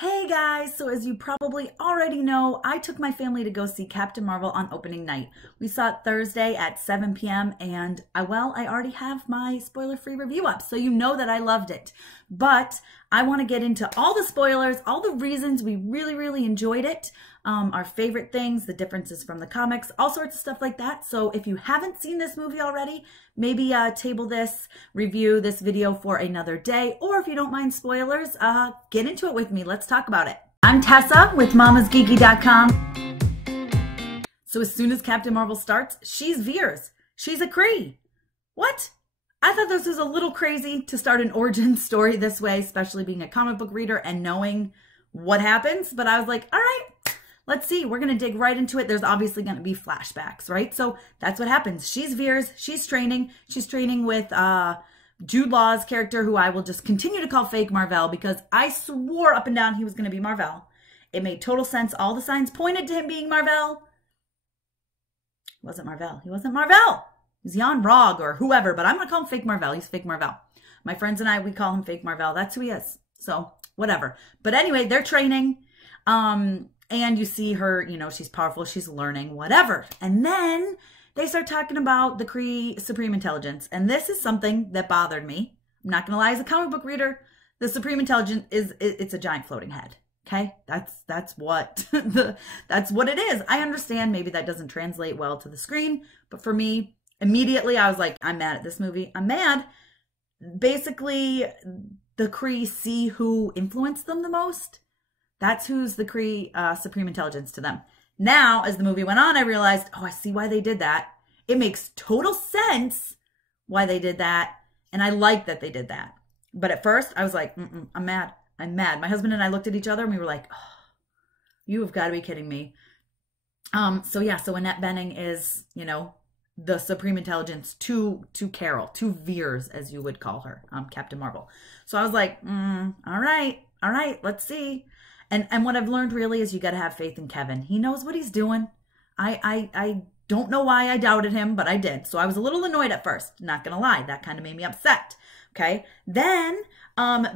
Hey guys, so as you probably already know, I took my family to go see Captain Marvel on opening night. We saw it Thursday at 7 p.m. and I already have my spoiler-free review up, so you know that I loved it. But I want to get into all the spoilers, all the reasons we really enjoyed it, our favorite things, the differences from the comics, all sorts of stuff like that. So if you haven't seen this movie already, maybe table this review, this video for another day. Or if you don't mind spoilers, get into it with me. Let's talk about it. I'm Tessa with mamasgeeky.com. So as soon as Captain Marvel starts, she's Veers. She's a Kree. What? I thought this was a little crazy to start an origin story this way, especially being a comic book reader and knowing what happens. But I was like, all right, let's see. We're going to dig right into it. There's obviously going to be flashbacks, right? So that's what happens. She's Veers. She's training. She's training with Jude Law's character, who I will just continue to call fake Marvel because I swore up and down he was going to be Marvel. It made total sense. All the signs pointed to him being Marvel. He wasn't Marvel. He wasn't Marvel. He's Jan Rog or whoever, but I'm going to call him fake Marvel. He's fake Marvel. My friends and I, we call him fake Marvel. That's who he is. So whatever. But anyway, they're training. And you see her, you know, she's powerful. She's learning, whatever. And then they start talking about the Kree Supreme Intelligence. And this is something that bothered me. I'm not going to lie, as a comic book reader, the Supreme Intelligence it's a giant floating head. Okay, that's what that's what it is. I understand maybe that doesn't translate well to the screen, but for me, immediately I was like, I'm mad at this movie. I'm mad. Basically, the Kree see who influenced them the most. That's who's the Kree Supreme Intelligence to them. Now, as the movie went on, I realized, oh, I see why they did that. It makes total sense why they did that, and I like that they did that. But at first, I was like, I'm mad. I'm mad. My husband and I looked at each other and we were like, oh, you have got to be kidding me. So Annette Bening is, you know, the Supreme Intelligence to Carol, to Veers, as you would call her, Captain Marvel. So I was like, all right, let's see. And what I've learned really is you got to have faith in Kevin. He knows what he's doing. I don't know why I doubted him, but I did. So I was a little annoyed at first, not going to lie. That kind of made me upset. Okay. Then,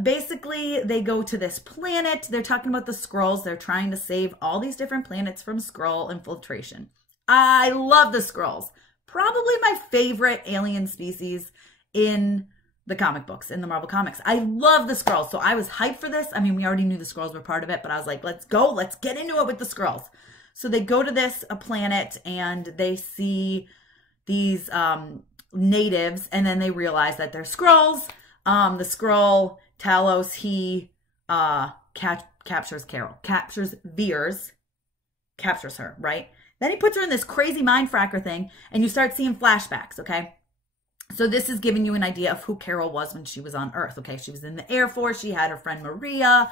basically they go to this planet. They're talking about the Skrulls. They're trying to save all these different planets from Skrull infiltration. I love the Skrulls. Probably my favorite alien species in the comic books, in the Marvel Comics. I love the Skrulls. So I was hyped for this. I mean, we already knew the Skrulls were part of it, but I was like, let's go. Let's get into it with the Skrulls. So they go to this planet and they see these natives, and then they realize that they're Skrulls. The Skrull, Talos, he captures Carol, captures Veers, captures her, right? Then he puts her in this crazy mind fracker thing, and you start seeing flashbacks, okay? So this is giving you an idea of who Carol was when she was on Earth, okay? She was in the Air Force. She had her friend Maria.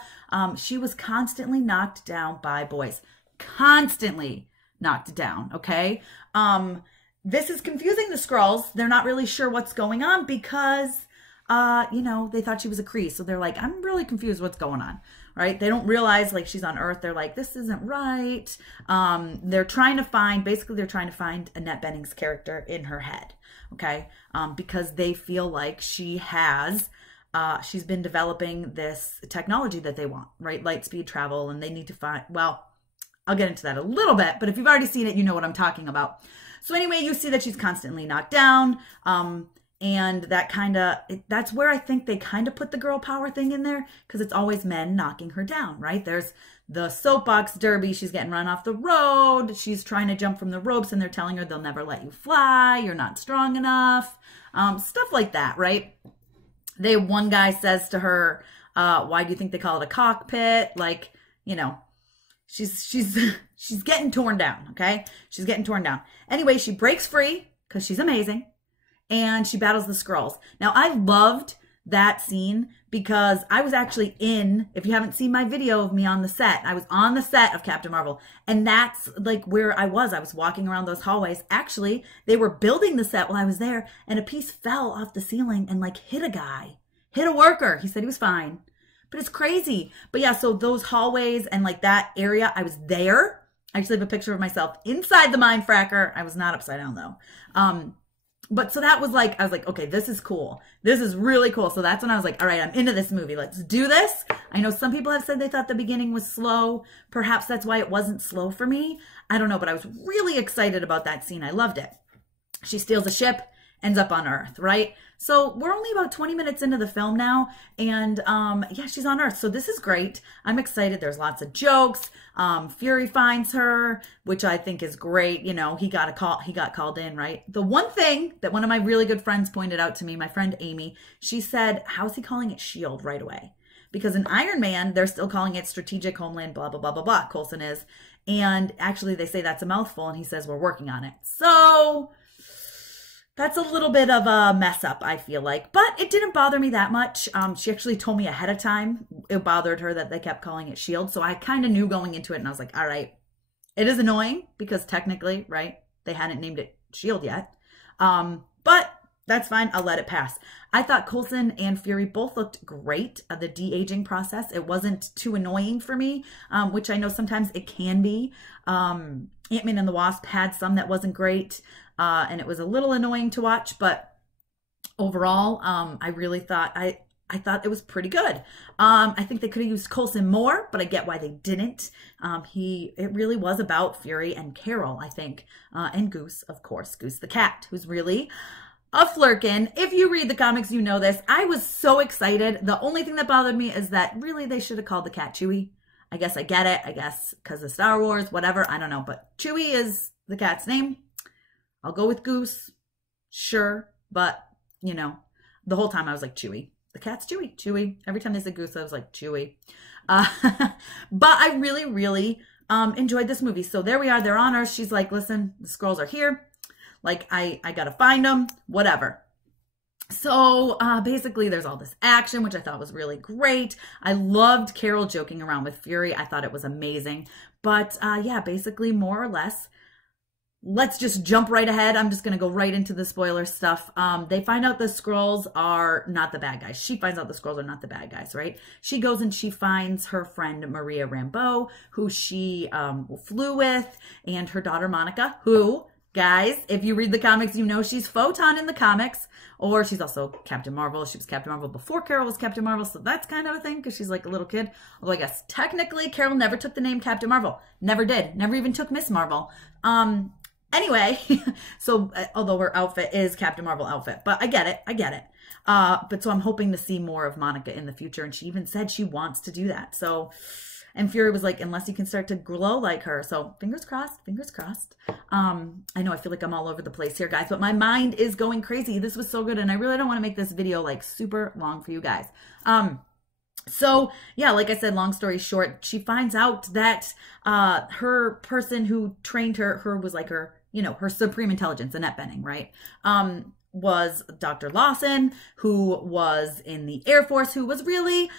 She was constantly knocked down by boys. Constantly knocked down, okay? This is confusing the Skrulls. They're not really sure what's going on because, you know, they thought she was a Kree. So they're like, I'm really confused what's going on, right? They don't realize, like, she's on Earth. They're like, this isn't right. They're trying to find Annette Bening's character in her head, okay? Because they feel like she has, she's been developing this technology that they want, right? Light speed travel, and they need to find, well, I'll get into that a little bit, but if you've already seen it, you know what I'm talking about. So anyway, you see that she's constantly knocked down, and that's where I think they kind of put the girl power thing in there, because it's always men knocking her down, right? There's the soapbox derby. She's getting run off the road. She's trying to jump from the ropes, and they're telling her they'll never let you fly. You're not strong enough. Stuff like that, right? One guy says to her, why do you think they call it a cockpit? Like, you know, she's getting torn down, okay? She's getting torn down. Anyway, she breaks free because she's amazing, and she battles the Skrulls. Now, I loved that scene because I was actually if you haven't seen my video of me on the set, I was on the set of Captain Marvel, and that's like where I was walking around those hallways. Actually, they were building the set while I was there, and a piece fell off the ceiling and like hit a worker. He said he was fine. But it's crazy. But yeah, so those hallways and like that area, I was there. I actually have a picture of myself inside the mind fracker. I was not upside down though. But so that was like, I was like, okay, this is cool. This is really cool. So that's when I was like, all right, I'm into this movie. Let's do this. I know some people have said they thought the beginning was slow. Perhaps that's why it wasn't slow for me. I don't know, but I was really excited about that scene. I loved it. She steals a ship, ends up on Earth, right? So we're only about 20 minutes into the film now, and yeah, she's on Earth. So this is great. I'm excited. There's lots of jokes. Fury finds her, which I think is great. You know, he got called in, right? The one thing that one of my really good friends pointed out to me, my friend Amy, she said, how's he calling it S.H.I.E.L.D. right away? Because in Iron Man, they're still calling it Strategic Homeland, blah, blah, blah, blah, blah, Coulson is. And actually they say that's a mouthful, and he says, we're working on it. So that's a little bit of a mess up, I feel like. But it didn't bother me that much. She actually told me ahead of time it bothered her that they kept calling it S.H.I.E.L.D. So I kind of knew going into it, and I was like, all right. It is annoying because technically, right, they hadn't named it S.H.I.E.L.D. yet. But that's fine. I'll let it pass. I thought Coulson and Fury both looked great. The de-aging process, it wasn't too annoying for me, which I know sometimes it can be. Ant-Man and the Wasp had some that wasn't great. And it was a little annoying to watch, but overall, I really thought, I thought it was pretty good. I think they could have used Coulson more, but I get why they didn't. It really was about Fury and Carol, I think, and Goose, of course, Goose the Cat, who's really a flirkin. If you read the comics, you know this. I was so excited. The only thing that bothered me is that really they should have called the cat Chewie. I guess I get it. I guess because of Star Wars, whatever. I don't know, but Chewie is the cat's name. I'll go with Goose, sure, but, you know, the whole time I was like, Chewie. The cat's Chewie, Chewie. Every time they said Goose, I was like, Chewie. But I really, really enjoyed this movie. So there we are. They're on Earth. She's like, listen, the Skrulls are here. Like, I got to find them, whatever. So basically there's all this action, which I thought was really great. I loved Carol joking around with Fury. I thought it was amazing. But yeah, basically more or less, let's just jump right ahead. I'm just going to go right into the spoiler stuff. They find out the Skrulls are not the bad guys. She finds out the Skrulls are not the bad guys, right? She goes and she finds her friend Maria Rambeau, who she flew with, and her daughter Monica, who, guys, if you read the comics, you know she's Photon in the comics, or she's also Captain Marvel. She was Captain Marvel before Carol was Captain Marvel, so that's kind of a thing because she's like a little kid. Although I guess technically Carol never took the name Captain Marvel. Never did. Never even took Miss Marvel. Anyway, so although her outfit is Captain Marvel outfit, but I get it. I get it. But so I'm hoping to see more of Monica in the future. And she even said she wants to do that. So, and Fury was like, unless you can start to glow like her. So fingers crossed, fingers crossed. I know I feel like I'm all over the place here, guys, but my mind is going crazy. This was so good. And I really don't want to make this video like super long for you guys. So yeah, like I said, long story short, she finds out that her person who trained her was like her, you know, her supreme intelligence, Annette Bening, right? Was Dr. Lawson, who was in the Air Force, who was really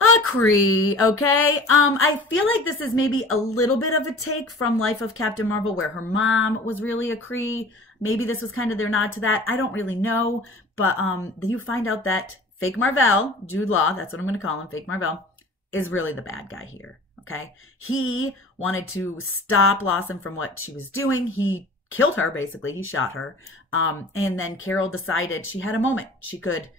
a Kree, okay? I feel like this is maybe a little bit of a take from Life of Captain Marvel, where her mom was really a Kree. Maybe this was kind of their nod to that. I don't really know, but you find out that Fake Marvel, Jude Law, that's what I'm going to call him, Fake Marvel, is really the bad guy here, okay? He wanted to stop Lawson from what she was doing. He killed her, basically. He shot her. And then Carol decided she had a moment. She could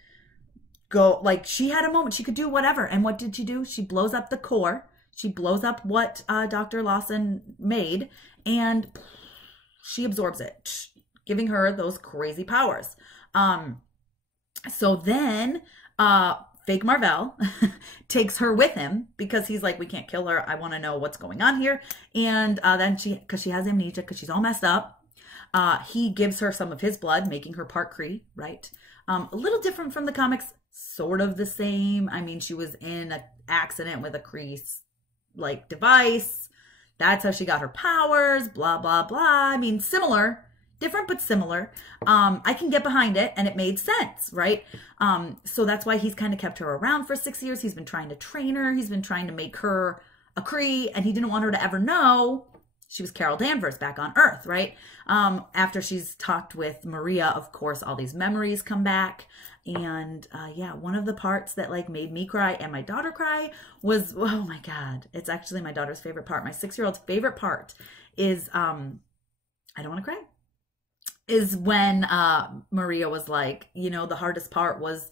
go, like, she had a moment. She could do whatever. And what did she do? She blows up the core. She blows up what Dr. Lawson made, and she absorbs it, giving her those crazy powers. So then Fake Marvel takes her with him because he's like, we can't kill her. I want to know what's going on here. And then because she has amnesia, because she's all messed up, he gives her some of his blood, making her part Kree, right? A little different from the comics, sort of the same. I mean, she was in an accident with a Kree like device. That's how she got her powers, blah, blah, blah. I mean, similar. Different but similar. I can get behind it, and it made sense, right? So that's why he's kind of kept her around for 6 years. He's been trying to train her. He's been trying to make her a Kree, and he didn't want her to ever know she was Carol Danvers back on Earth, right? After she's talked with Maria, of course, all these memories come back. And yeah, one of the parts that like made me cry and my daughter cry was, oh my God, it's actually my daughter's favorite part. My 6-year-old's favorite part is, I don't want to cry. is when Maria was like, you know, the hardest part was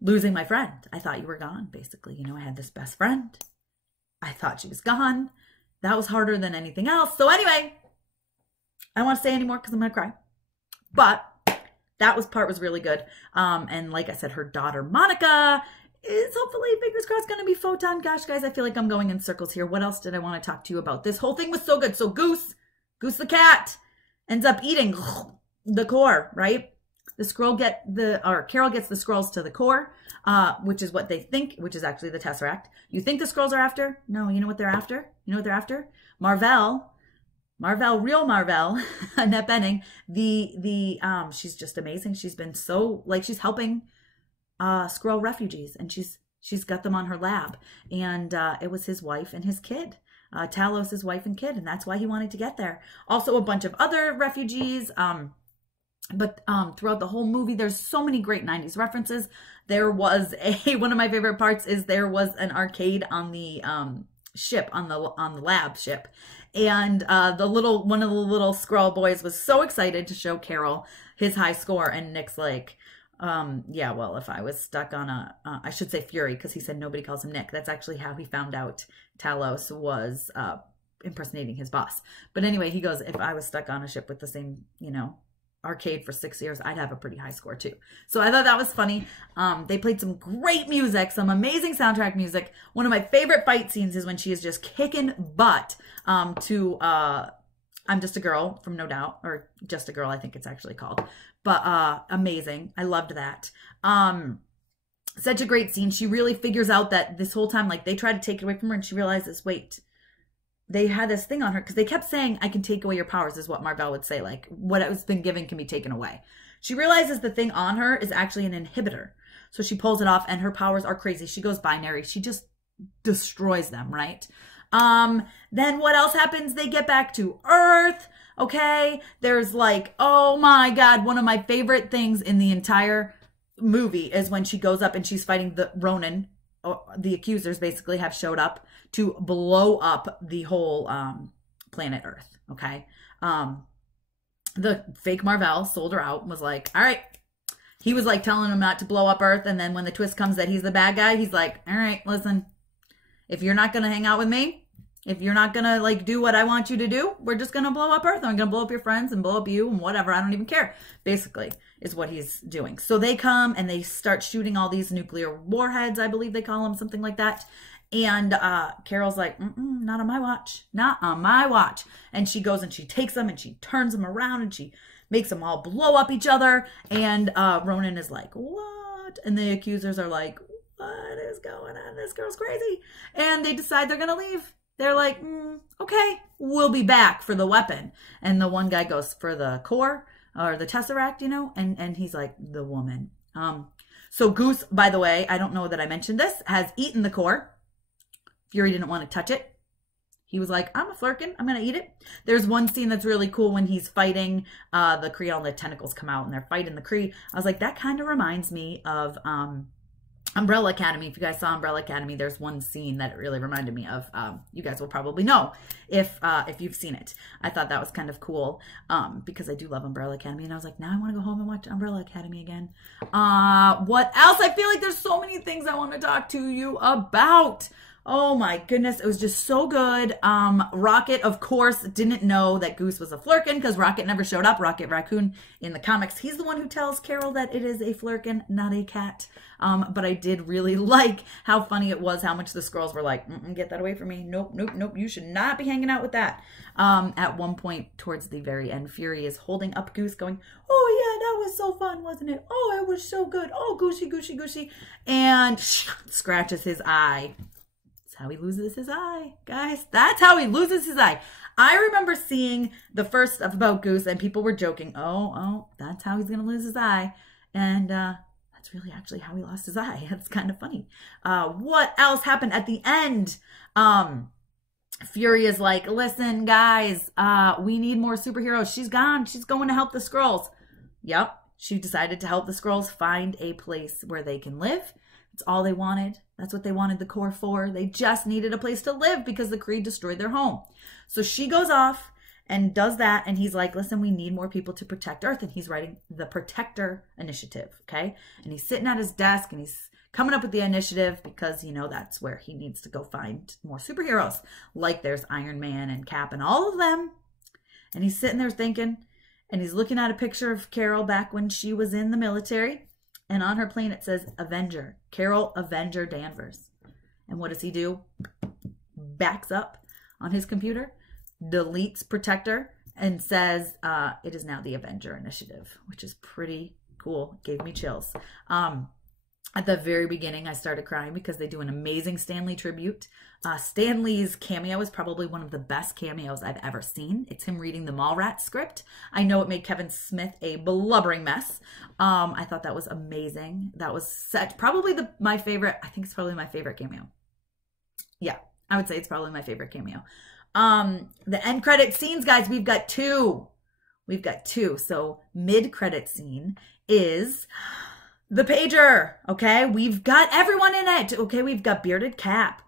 losing my friend. I thought you were gone, basically. You know, I had this best friend. I thought she was gone. That was harder than anything else. So anyway, I don't want to say anymore because I'm going to cry. But that part was really good. And like I said, her daughter, Monica, is hopefully, fingers crossed, going to be Photon. Gosh, guys, I feel like I'm going in circles here. What else did I want to talk to you about? This whole thing was so good. So Goose the cat, ends up eating the core, right? Carol gets the scrolls to the core, which is what they think, which is actually the Tesseract. You think the scrolls are after? No, you know what they're after? You know what they're after? Marvel, real Marvel, Annette Bening, she's just amazing. She's been so, like, she's helping Skrull refugees, and she's got them on her lab. And it was his wife and his kid. Talos' wife and kid, and that's why he wanted to get there. Also a bunch of other refugees, but throughout the whole movie, there's so many great 90s references. There was one of my favorite parts is there was an arcade on the ship, on the lab ship, and one of the little Skrull boys was so excited to show Carol his high score, and Nick's like, yeah, well, if I was stuck on I should say Fury, because he said nobody calls him Nick. That's actually how he found out Talos was impersonating his boss. But anyway, he goes, if I was stuck on a ship with the same, you know, arcade for 6 years, I'd have a pretty high score too. So I thought that was funny. They played some great music, some amazing soundtrack music. One of my favorite fight scenes is when she is just kicking butt to I'm Just a Girl from No Doubt, or Just a Girl, I think it's actually called. But amazing. I loved that. Such a great scene. She really figures out that this whole time, like, they try to take it away from her, and she realizes, wait, they had this thing on her, because they kept saying, I can take away your powers, is what Marvel would say. Like, what has been given can be taken away. She realizes the thing on her is actually an inhibitor. So she pulls it off, and her powers are crazy. She goes binary. She just destroys them, right? Then what else happens? They get back to Earth. Okay. There's like, oh my God, one of my favorite things in the entire movie is when she goes up and she's fighting the Ronin. The accusers basically have showed up to blow up the whole planet Earth. Okay. The fake Marvel sold her out and was like, all right. He was like telling him not to blow up Earth. And then when the twist comes that he's the bad guy, he's like, all right, listen, if you're not going to hang out with me, if you're not going to like do what I want you to do, we're just going to blow up Earth. I'm going to blow up your friends and blow up you and whatever. I don't even care, basically, is what he's doing. So they come and they start shooting all these nuclear warheads, I believe they call them, something like that. And Carol's like, not on my watch, not on my watch. And she goes and she takes them and she turns them around and she makes them all blow up each other. And Ronan is like, what? And the accusers are like, what is going on? This girl's crazy. And they decide they're going to leave. They're like, okay, we'll be back for the weapon. And the one guy goes for the core or the Tesseract, you know, and he's like, the woman. So Goose, by the way, I don't know that I mentioned this, has eaten the core. Fury didn't want to touch it. He was like, I'm a flirkin. I'm going to eat it. There's one scene that's really cool when he's fighting the Kree. All the tentacles come out and they're fighting the Kree. I was like, that kind of reminds me of Umbrella Academy. If you guys saw Umbrella Academy, there's one scene that it really reminded me of. You guys will probably know if you've seen it. I thought that was kind of cool because I do love Umbrella Academy. And I was like, now I want to go home and watch Umbrella Academy again. What else? I feel like there's so many things I want to talk to you about. Oh my goodness, it was just so good. Rocket, of course, didn't know that Goose was a flirkin because Rocket never showed up. Rocket Raccoon in the comics, he's the one who tells Carol that it is a flirkin, not a cat. But I did really like how funny it was, how much the Skrulls were like, get that away from me. Nope, nope, nope, you should not be hanging out with that. At one point towards the very end, Fury is holding up Goose going, oh yeah, that was so fun, wasn't it? Oh, it was so good. Oh, Goosey, Goosey, Goosey. And scratches his eye. How he loses his eye, guys. That's how he loses his eye. I remember seeing the first stuff about Goose and people were joking, oh, that's how he's going to lose his eye. And that's really actually how he lost his eye. That's kind of funny. What else happened at the end? Fury is like, listen, guys, we need more superheroes. She's gone. She's going to help the Skrulls. Yep. She decided to help the Skrulls find a place where they can live. That's all they wanted. That's what they wanted the core for. They just needed a place to live because the Kree destroyed their home. So she goes off and does that. And he's like, listen, we need more people to protect Earth. And he's writing the Protector Initiative. Okay. And he's sitting at his desk and he's coming up with the initiative because, you know, that's where he needs to go find more superheroes. Like there's Iron Man and Cap and all of them. And he's sitting there thinking, and he's looking at a picture of Carol back when she was in the military. And on her plane, it says Avenger, Carol Avenger Danvers. And what does he do? Backs up on his computer, deletes Protector, and says, it is now the Avenger Initiative, which is pretty cool. Gave me chills. At the very beginning, I started crying because they do an amazing Stan Lee tribute. Stan Lee's cameo is probably one of the best cameos I've ever seen. It's him reading the Mallrats script. I know it made Kevin Smith a blubbering mess. I thought that was amazing. That was probably my favorite. I think it's probably my favorite cameo. Yeah, I would say it's probably my favorite cameo. The end credit scenes, guys, we've got two. We've got two. So mid-credit scene is the pager. Okay, we've got everyone in it. Okay, we've got Bearded Cap.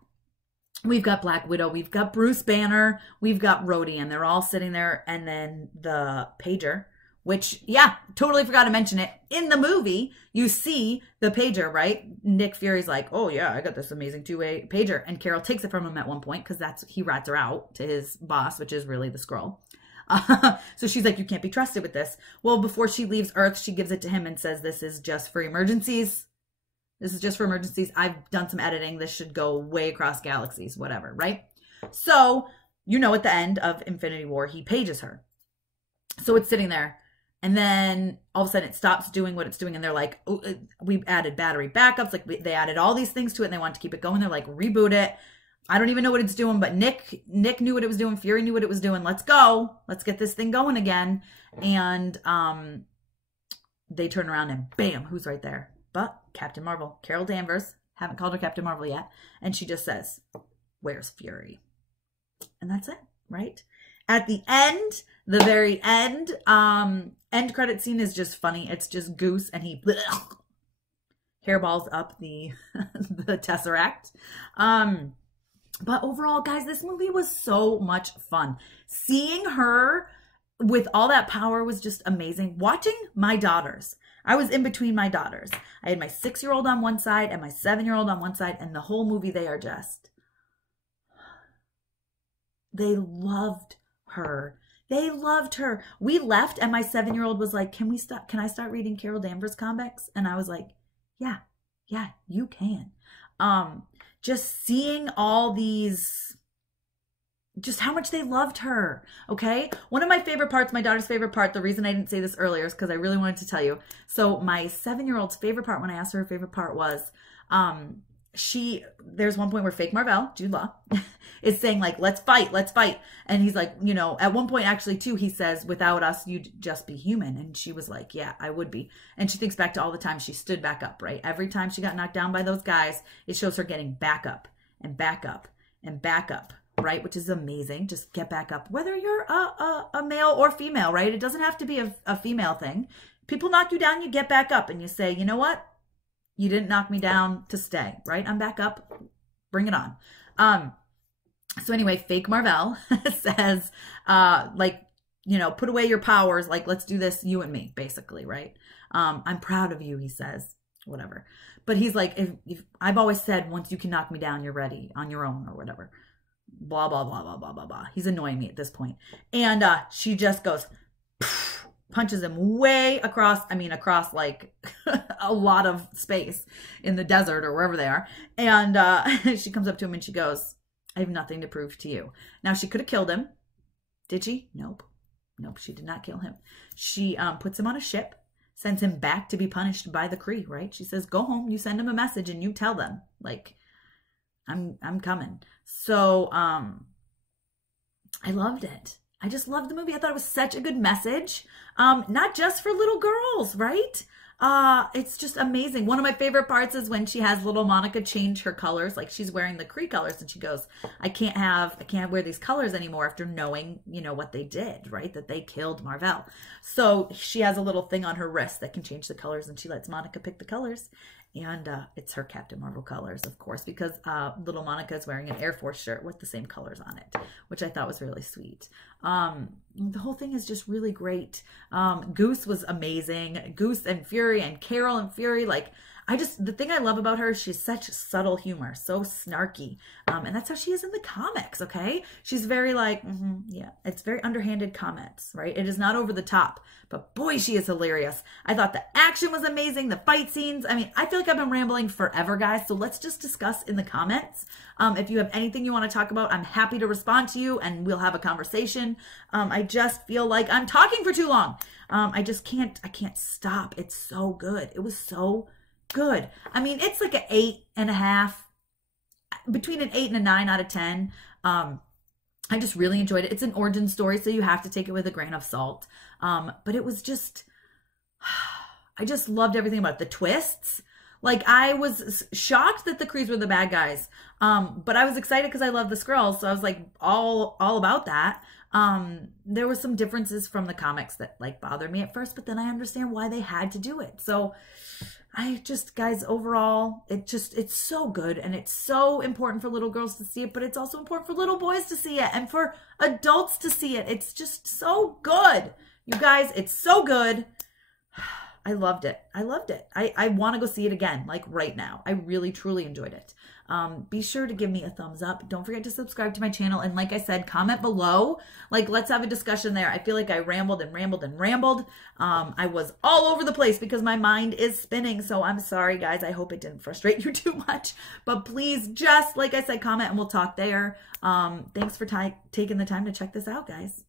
We've got Black Widow. We've got Bruce Banner. We've got Rhodey, and they're all sitting there. And then the pager, which, yeah, totally forgot to mention it. In the movie, you see the pager, right? Nick Fury's like, oh, yeah, I got this amazing two-way pager. And Carol takes it from him at one point because he rats her out to his boss, which is really the Skrull. So she's like, you can't be trusted with this. Well, before she leaves Earth, she gives it to him and says, this is just for emergencies. This is just for emergencies. I've done some editing. This should go way across galaxies, whatever, right? So, you know, at the end of Infinity War, he pages her. So it's sitting there. And then all of a sudden it stops doing what it's doing. And they're like, oh, we added battery backups. Like they added all these things to it and they want to keep it going. They're like, reboot it. I don't even know what it's doing, but Nick knew what it was doing. Fury knew what it was doing. Let's go. Let's get this thing going again. And they turn around and bam, who's right there? But Captain Marvel, Carol Danvers. Haven't called her Captain Marvel yet. And she just says, where's Fury? And that's it, right? At the end, the very end credit scene is just funny. It's just Goose and he hairballs up the Tesseract. But overall, guys, this movie was so much fun. Seeing her with all that power was just amazing. Watching my daughters. I was in between my daughters. I had my 6-year-old on one side and my 7-year-old on one side. And the whole movie, they loved her. They loved her. We left and my 7-year-old was like, can I start reading Carol Danvers comics? And I was like, yeah, you can. Just seeing all these, just how much they loved her, okay? One of my favorite parts, my daughter's favorite part, the reason I didn't say this earlier is because I really wanted to tell you. So my 7-year-old's favorite part, when I asked her favorite part was, there's one point where fake Marvel, Jude Law, is saying like, let's fight. And he's like, you know, at one point actually too, he says, without us, you'd just be human. And she was like, yeah, I would be. And she thinks back to all the time she stood back up, right? Every time she got knocked down by those guys, it shows her getting back up and back up and back up, right? Which is amazing. Just get back up, whether you're a male or female, right? It doesn't have to be a female thing. People knock you down, you get back up and you say, you know what? You didn't knock me down to stay, right? I'm back up. Bring it on. So anyway, fake Marvel says, like, you know, put away your powers. Like, let's do this, you and me, basically, right? I'm proud of you, he says, whatever. But he's like, if I've always said, once you can knock me down, you're ready on your own or whatever. Blah, blah, blah, blah, blah, blah, blah. He's annoying me at this point. And she just goes, punches him way across, across like a lot of space in the desert or wherever they are. And she comes up to him and she goes, I have nothing to prove to you. Now, she could have killed him. Did she? Nope, she did not kill him. She puts him on a ship, sends him back to be punished by the Kree, right? She says, go home, you send him a message and you tell them, like, I'm coming. So I loved it. I just loved the movie. I thought it was such a good message. Not just for little girls, right? It's just amazing. One of my favorite parts is when she has little Monica change her colors. Like she's wearing the Kree colors and she goes, I can't wear these colors anymore after knowing, you know, what they did, right? That they killed Marvel. So she has a little thing on her wrist that can change the colors and she lets Monica pick the colors. And it's her Captain Marvel colors, of course, because little Monica is wearing an Air Force shirt with the same colors on it, which I thought was really sweet. The whole thing is just really great. Goose was amazing. Goose and Fury and Carol and Fury, like, the thing I love about her, she's such subtle humor, so snarky. And that's how she is in the comics, okay? She's very like, yeah, it's very underhanded comments, right? It is not over the top, but boy, she is hilarious. I thought the action was amazing, the fight scenes. I mean, I feel like I've been rambling forever, guys, so let's just discuss in the comments. If you have anything you want to talk about, I'm happy to respond to you and we'll have a conversation. I just feel like I'm talking for too long. I can't stop. It's so good. It was so good. I mean, it's like an 8.5, between an 8 and a 9 out of 10. I just really enjoyed it. It's an origin story, so you have to take it with a grain of salt. But it was just, I just loved everything about it. The twists. Like, I was shocked that the Krees were the bad guys. But I was excited because I love the Skrulls, so I was like all about that. There were some differences from the comics that like bothered me at first, but then I understand why they had to do it. So guys, overall, it's so good, and it's so important for little girls to see it, but it's also important for little boys to see it and for adults to see it. It's just so good. You guys, it's so good. I loved it. I loved it. I want to go see it again, like right now. I really, truly enjoyed it. Be sure to give me a thumbs up. Don't forget to subscribe to my channel. And like I said, comment below. Like, let's have a discussion there. I feel like I rambled and rambled and rambled. I was all over the place because my mind is spinning. So I'm sorry, guys. I hope it didn't frustrate you too much. But please just, like I said, comment and we'll talk there. Thanks for taking the time to check this out, guys.